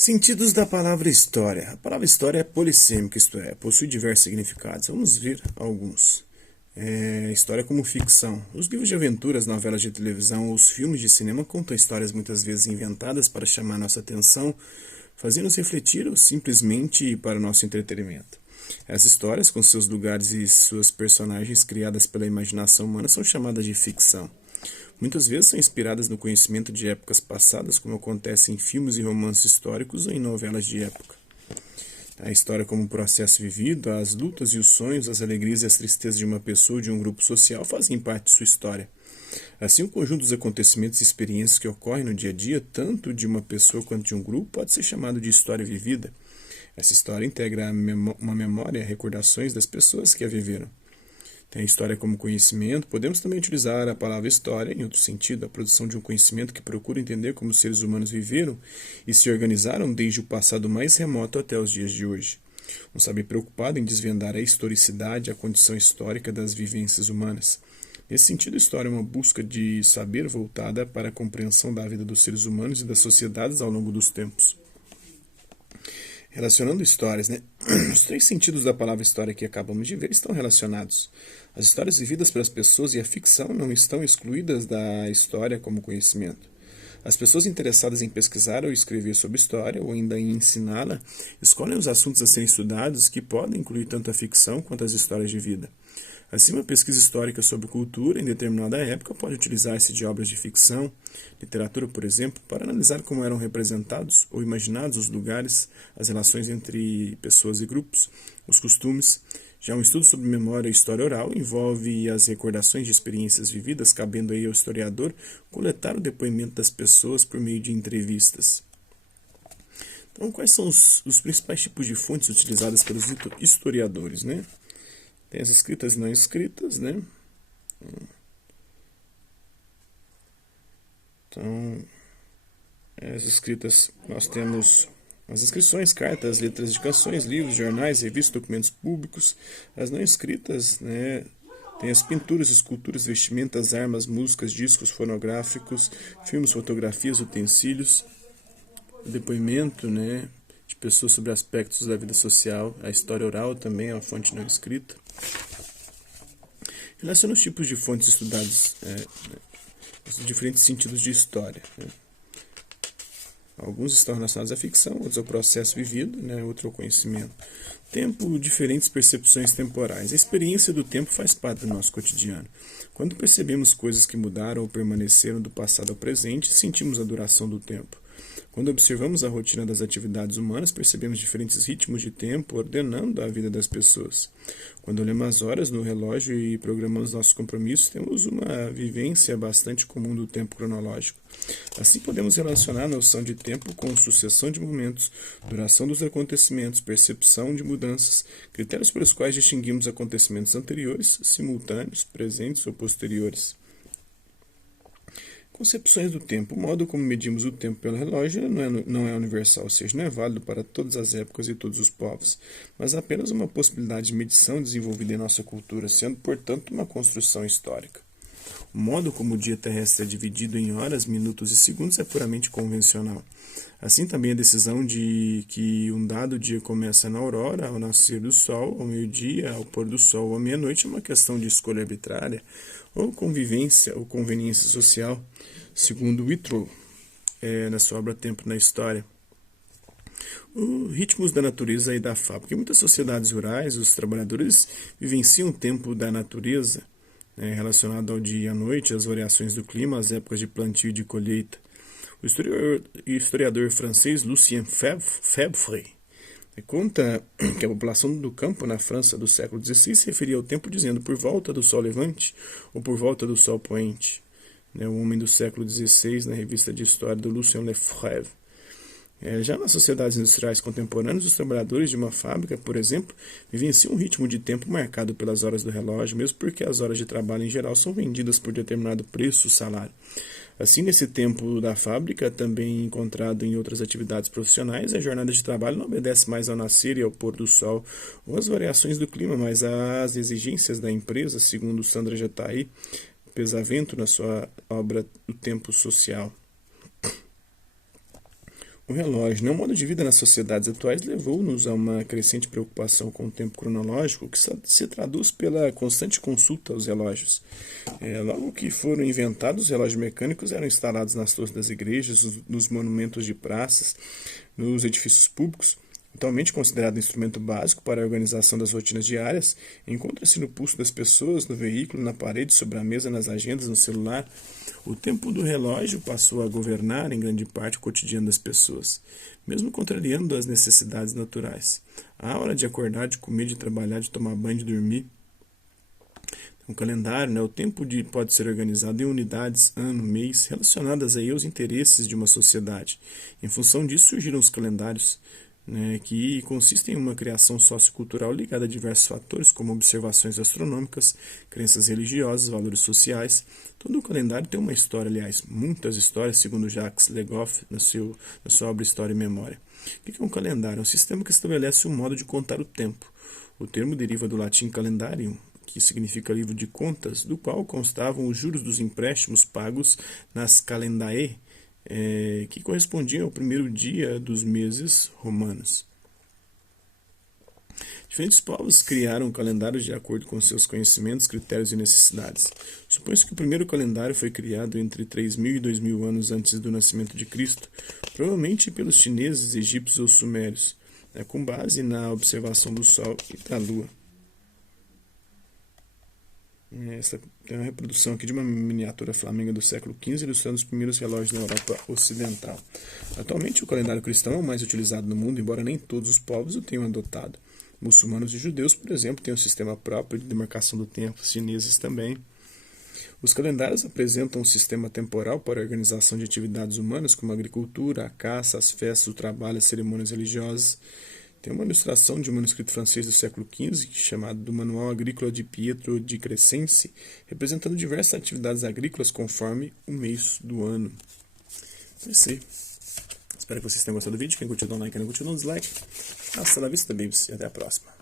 Sentidos da palavra história. A palavra história é polissêmica, isto é, possui diversos significados. Vamos ver alguns. História como ficção. Os livros de aventuras, novelas de televisão ou os filmes de cinema contam histórias muitas vezes inventadas para chamar nossa atenção, fazendo-nos refletir ou simplesmente para o nosso entretenimento. Essas histórias, com seus lugares e suas personagens criadas pela imaginação humana, são chamadas de ficção. Muitas vezes são inspiradas no conhecimento de épocas passadas, como acontece em filmes e romances históricos ou em novelas de época. A história como um processo vivido, as lutas e os sonhos, as alegrias e as tristezas de uma pessoa ou de um grupo social fazem parte de sua história. Assim, o conjunto dos acontecimentos e experiências que ocorrem no dia a dia, tanto de uma pessoa quanto de um grupo, pode ser chamado de história vivida. Essa história integra uma memória e recordações das pessoas que a viveram. Tem a história como conhecimento. Podemos também utilizar a palavra história em outro sentido, a produção de um conhecimento que procura entender como os seres humanos viveram e se organizaram desde o passado mais remoto até os dias de hoje. Um saber preocupado em desvendar a historicidade, a condição histórica das vivências humanas. Nesse sentido, a história é uma busca de saber voltada para a compreensão da vida dos seres humanos e das sociedades ao longo dos tempos. Relacionando histórias, né? Os três sentidos da palavra história que acabamos de ver estão relacionados. As histórias vividas pelas pessoas e a ficção não estão excluídas da história como conhecimento. As pessoas interessadas em pesquisar ou escrever sobre história, ou ainda em ensiná-la, escolhem os assuntos a serem estudados que podem incluir tanto a ficção quanto as histórias de vida. Assim, uma pesquisa histórica sobre cultura em determinada época pode utilizar-se de obras de ficção, literatura, por exemplo, para analisar como eram representados ou imaginados os lugares, as relações entre pessoas e grupos, os costumes. Já um estudo sobre memória e história oral envolve as recordações de experiências vividas, cabendo aí ao historiador coletar o depoimento das pessoas por meio de entrevistas. Então, quais são os principais tipos de fontes utilizadas pelos historiadores, né? Tem as escritas e não escritas, né? Então, as escritas, nós temos as inscrições, cartas, letras de canções, livros, jornais, revistas, documentos públicos. As não escritas, né? Tem as pinturas, esculturas, vestimentas, armas, músicas, discos fonográficos, filmes, fotografias, utensílios, o depoimento, né? De pessoas sobre aspectos da vida social. A história oral também é uma fonte não escrita. Relaciona os tipos de fontes estudados, os diferentes sentidos de história. Né? Alguns estão relacionados à ficção, outros ao processo vivido, né? Outro ao conhecimento. Tempo, diferentes percepções temporais. A experiência do tempo faz parte do nosso cotidiano. Quando percebemos coisas que mudaram ou permaneceram do passado ao presente, sentimos a duração do tempo. Quando observamos a rotina das atividades humanas, percebemos diferentes ritmos de tempo ordenando a vida das pessoas. Quando olhamos as horas no relógio e programamos nossos compromissos, temos uma vivência bastante comum do tempo cronológico. Assim, podemos relacionar a noção de tempo com sucessão de momentos, duração dos acontecimentos, percepção de mudanças, critérios pelos quais distinguimos acontecimentos anteriores, simultâneos, presentes ou posteriores. Concepções do tempo. O modo como medimos o tempo pelo relógio não é universal, ou seja, não é válido para todas as épocas e todos os povos, mas apenas uma possibilidade de medição desenvolvida em nossa cultura, sendo, portanto, uma construção histórica. O modo como o dia terrestre é dividido em horas, minutos e segundos é puramente convencional. Assim também a decisão de que um dado dia começa na aurora, ao nascer do sol, ao meio-dia, ao pôr do sol ou à meia-noite é uma questão de escolha arbitrária ou convivência ou conveniência social, segundo Whitlow, na sua obra Tempo na História. Os ritmos da natureza e da fábrica. Em muitas sociedades rurais, os trabalhadores vivenciam o tempo da natureza, relacionado ao dia e à noite, às variações do clima, às épocas de plantio e de colheita. O historiador francês Lucien Febvre conta que a população do campo na França do século XVI se referia ao tempo dizendo por volta do sol levante ou por volta do sol poente. O homem do século XVI, na revista de história do Lucien Lefebvre. Já nas sociedades industriais contemporâneas, os trabalhadores de uma fábrica, por exemplo, vivenciam um ritmo de tempo marcado pelas horas do relógio, mesmo porque as horas de trabalho em geral são vendidas por determinado preço, salário. Assim, nesse tempo da fábrica, também encontrado em outras atividades profissionais, a jornada de trabalho não obedece mais ao nascer e ao pôr do sol, ou às variações do clima, mas às exigências da empresa, segundo Sandra Jatahy Pesavento na sua obra O Tempo Social. O relógio, né? O modo de vida nas sociedades atuais levou-nos a uma crescente preocupação com o tempo cronológico, que se traduz pela constante consulta aos relógios. Logo que foram inventados, os relógios mecânicos eram instalados nas torres das igrejas, nos monumentos de praças, nos edifícios públicos. Atualmente considerado instrumento básico para a organização das rotinas diárias, encontra-se no pulso das pessoas, no veículo, na parede, sobre a mesa, nas agendas, no celular. O tempo do relógio passou a governar, em grande parte, o cotidiano das pessoas, mesmo contrariando as necessidades naturais. A hora de acordar, de comer, de trabalhar, de tomar banho, de dormir. Um calendário, né, o tempo pode ser organizado em unidades, ano, mês, relacionadas aí aos interesses de uma sociedade. Em função disso surgiram os calendários, né, que consistem em uma criação sociocultural ligada a diversos fatores, como observações astronômicas, crenças religiosas, valores sociais. Todo o calendário tem uma história, aliás, muitas histórias, segundo Jacques Le Goff, na sua obra História e Memória. O que é um calendário? É um sistema que estabelece um modo de contar o tempo. O termo deriva do latim calendarium, que significa livro de contas, do qual constavam os juros dos empréstimos pagos nas calendae, que correspondiam ao primeiro dia dos meses romanos. Diferentes povos criaram calendários de acordo com seus conhecimentos, critérios e necessidades. Supõe-se que o primeiro calendário foi criado entre 3.000 e 2.000 anos antes do nascimento de Cristo, provavelmente pelos chineses, egípcios ou sumérios, com base na observação do Sol e da Lua. Essa é uma reprodução aqui de uma miniatura flamenga do século XV, ilustrando os primeiros relógios na Europa Ocidental. Atualmente, o calendário cristão é o mais utilizado no mundo, embora nem todos os povos o tenham adotado. Muçulmanos e judeus, por exemplo, têm um sistema próprio de demarcação do tempo, os chineses também. Os calendários apresentam um sistema temporal para a organização de atividades humanas, como a agricultura, a caça, as festas, o trabalho, as cerimônias religiosas. Tem uma ilustração de um manuscrito francês do século XV, chamado do Manual Agrícola de Pietro di Crescenzi, representando diversas atividades agrícolas conforme o mês do ano. É isso aí. Espero que vocês tenham gostado do vídeo. Quem curtiu, dá um like, quem não curtiu, dá um dislike. Hasta la vista, babies, e até a próxima.